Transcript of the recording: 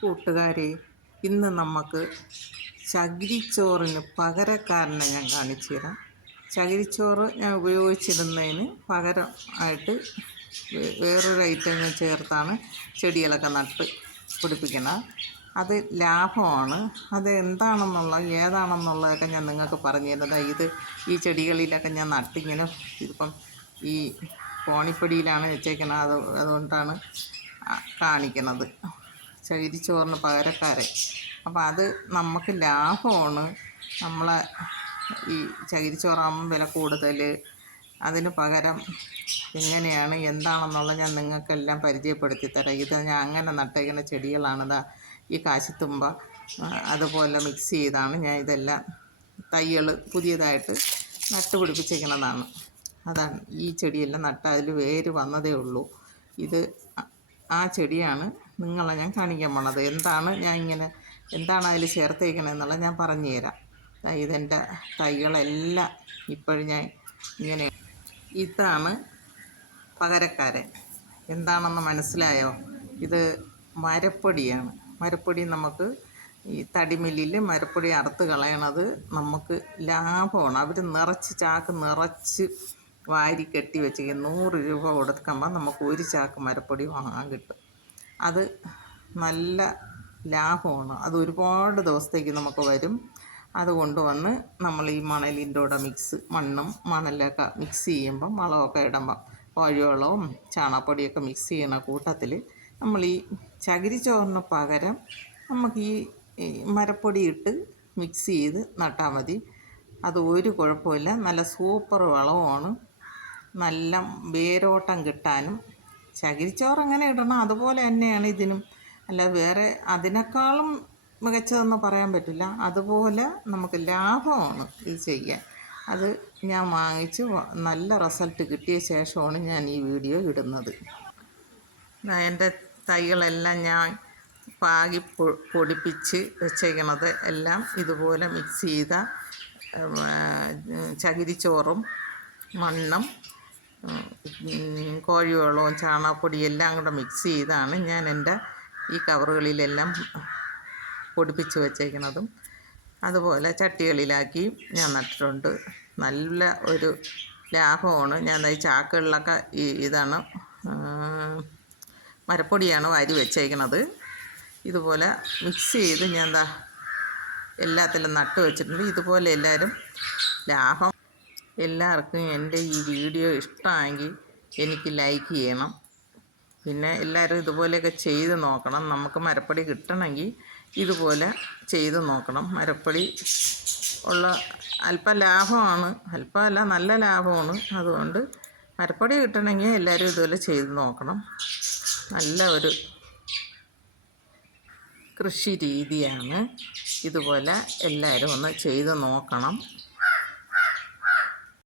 കൂട്ടുകാരെ, ഇന്ന് നമുക്ക് ചകിരിച്ചോറിന് പകരക്കാരനെ ഞാൻ കാണിച്ചു തരാം. ചകിരിച്ചോറ് ഞാൻ ഉപയോഗിച്ചിരുന്നതിന് പകരം ആയിട്ട് വേറൊരു ഐറ്റം ഞാൻ ചേർത്താണ് ചെടികളൊക്കെ നട്ട് പിടിപ്പിക്കുന്നത്. അത് ലാഭമാണ്. അത് എന്താണെന്നുള്ള ഏതാണെന്നുള്ളതൊക്കെ ഞാൻ നിങ്ങൾക്ക് പറഞ്ഞു തരുന്നത്. ഈ ചെടികളിലൊക്കെ ഞാൻ നട്ടിങ്ങനെ ഇതിപ്പം ഈ കോണിപ്പൊടിയിലാണ് വെച്ചേക്കുന്നത്. അതുകൊണ്ടാണ് കാണിക്കുന്നത് ചകിരിച്ചോറിന് പകരക്കാരൻ. അപ്പോൾ അത് നമുക്ക് ലാഭമാണ്. നമ്മളെ ഈ ചകിരിച്ചോറാകുമ്പം വില കൂടുതൽ. അതിന് പകരം എങ്ങനെയാണ് എന്താണെന്നുള്ളത് ഞാൻ നിങ്ങൾക്കെല്ലാം പരിചയപ്പെടുത്തി തരാം. ഇത് ഞാൻ അങ്ങനെ നട്ടേക്കുന്ന ചെടികളാണിതാ. ഈ കാശിത്തുമ്പ അതുപോലെ മിക്സ് ചെയ്താണ് ഞാൻ ഇതെല്ലാം തൈകൾ പുതിയതായിട്ട് നട്ടുപിടിപ്പിച്ചിരിക്കുന്നതാണ്. അതാണ് ഈ ചെടിയെല്ലാം നട്ട അതിൽ വേര് വന്നതേ ഉള്ളൂ. ഇത് ആ ചെടിയാണ് നിങ്ങളെ ഞാൻ കാണിക്കാൻ പോണത്. എന്താണ് അതിൽ ചേർത്തേക്കണമെന്നുള്ളത് ഞാൻ പറഞ്ഞു തരാം. ഇതെൻ്റെ തൈകളെല്ലാം ഇപ്പോഴും ഞാൻ ഇങ്ങനെ. ഇതാണ് പകരക്കാരൻ. എന്താണെന്ന് മനസ്സിലായോ? ഇത് മരപ്പൊടിയാണ്. മരപ്പൊടി നമുക്ക് ഈ തടിമില്ലിൽ മരപ്പൊടി അറുത്ത് കളയണത് നമുക്ക് ലാഭമാണ്. അവർ ചാക്ക് നിറച്ച് വാരി കെട്ടി വെച്ച് 100 രൂപ കൊടുക്കുമ്പോൾ നമുക്ക് ഒരു ചാക്ക് മരപ്പൊടി വാങ്ങാൻ കിട്ടും. അത് നല്ല ലാഭമാണ്. അത് ഒരുപാട് ദിവസത്തേക്ക് നമുക്ക് വരും. അത് കൊണ്ടുവന്ന് നമ്മൾ ഈ മണലിൻ്റെ കൂടെ മണ്ണും മണലൊക്കെ മിക്സ് ചെയ്യുമ്പം വളമൊക്കെ ഇടുമ്പം കോഴിവളവും ചാണകപ്പൊടിയൊക്കെ മിക്സ് ചെയ്യുന്ന കൂട്ടത്തിൽ നമ്മൾ ഈ ചകിരിച്ചോറിന് പകരം നമുക്ക് ഈ മരപ്പൊടി ഇട്ട് മിക്സ് ചെയ്ത് നട്ടാൽ മതി. അത് ഒരു കുഴപ്പമില്ല. നല്ല സൂപ്പർ വളവുമാണ്. നല്ല വേരോട്ടം കിട്ടാനും ചകിരിച്ചോറ് എങ്ങനെ ഇടണം അതുപോലെ തന്നെയാണ് ഇതിനും. അല്ല വേറെ അതിനേക്കാളും മികച്ചതെന്ന് പറയാൻ പറ്റില്ല. അതുപോലെ നമുക്ക് ലാഭമാണ് ഇത് ചെയ്യാൻ. അത് ഞാൻ വാങ്ങിച്ച് നല്ല റിസൾട്ട് കിട്ടിയ ശേഷമാണ് ഞാൻ ഈ വീഡിയോ ഇടുന്നത്. എൻ്റെ തൈകളെല്ലാം ഞാൻ പാകി പൊടിപ്പിച്ച് വെച്ചേക്കണത് എല്ലാം ഇതുപോലെ മിക്സ് ചെയ്ത ചകിരിച്ചോറും മണ്ണും കോഴിവളവും ചാണകപ്പൊടിയും എല്ലാം കൂടെ മിക്സ് ചെയ്താണ് ഞാൻ എൻ്റെ ഈ കവറുകളിലെല്ലാം പൊടിപ്പിച്ച് വെച്ചേക്കുന്നതും. അതുപോലെ ചട്ടികളിലാക്കി ഞാൻ നട്ടിട്ടുണ്ട്. നല്ല ഒരു ലാഭമാണ്. ഞാൻ ഈ ചാക്കുകളിലൊക്കെ ഇതാണ് മരപ്പൊടിയാണ് വാരി വെച്ചേക്കുന്നത്. ഇതുപോലെ മിക്സ് ചെയ്ത് ഞാൻ എല്ലാത്തിലും നട്ട് വെച്ചിട്ടുണ്ട്. ഇതുപോലെ എല്ലാവരും ലാഭം. എല്ലാവർക്കും എൻ്റെ ഈ വീഡിയോ ഇഷ്ടമായെങ്കിൽ എനിക്ക് ലൈക്ക് ചെയ്യണം. പിന്നെ എല്ലാവരും ഇതുപോലെയൊക്കെ ചെയ്ത് നോക്കണം. നമുക്ക് മരപ്പൊടി കിട്ടണമെങ്കിൽ ഇതുപോലെ ചെയ്ത് നോക്കണം. മരപ്പൊടി ഉള്ള അല്പം ലാഭമാണ്, അല്പമല്ല നല്ല ലാഭമാണ്. അതുകൊണ്ട് മരപ്പൊടി കിട്ടണമെങ്കിൽ എല്ലാവരും ഇതുപോലെ ചെയ്ത് നോക്കണം. നല്ല ഒരു കൃഷി രീതിയാണ്. ഇതുപോലെ എല്ലാവരും ഒന്ന് ചെയ്ത് നോക്കണം.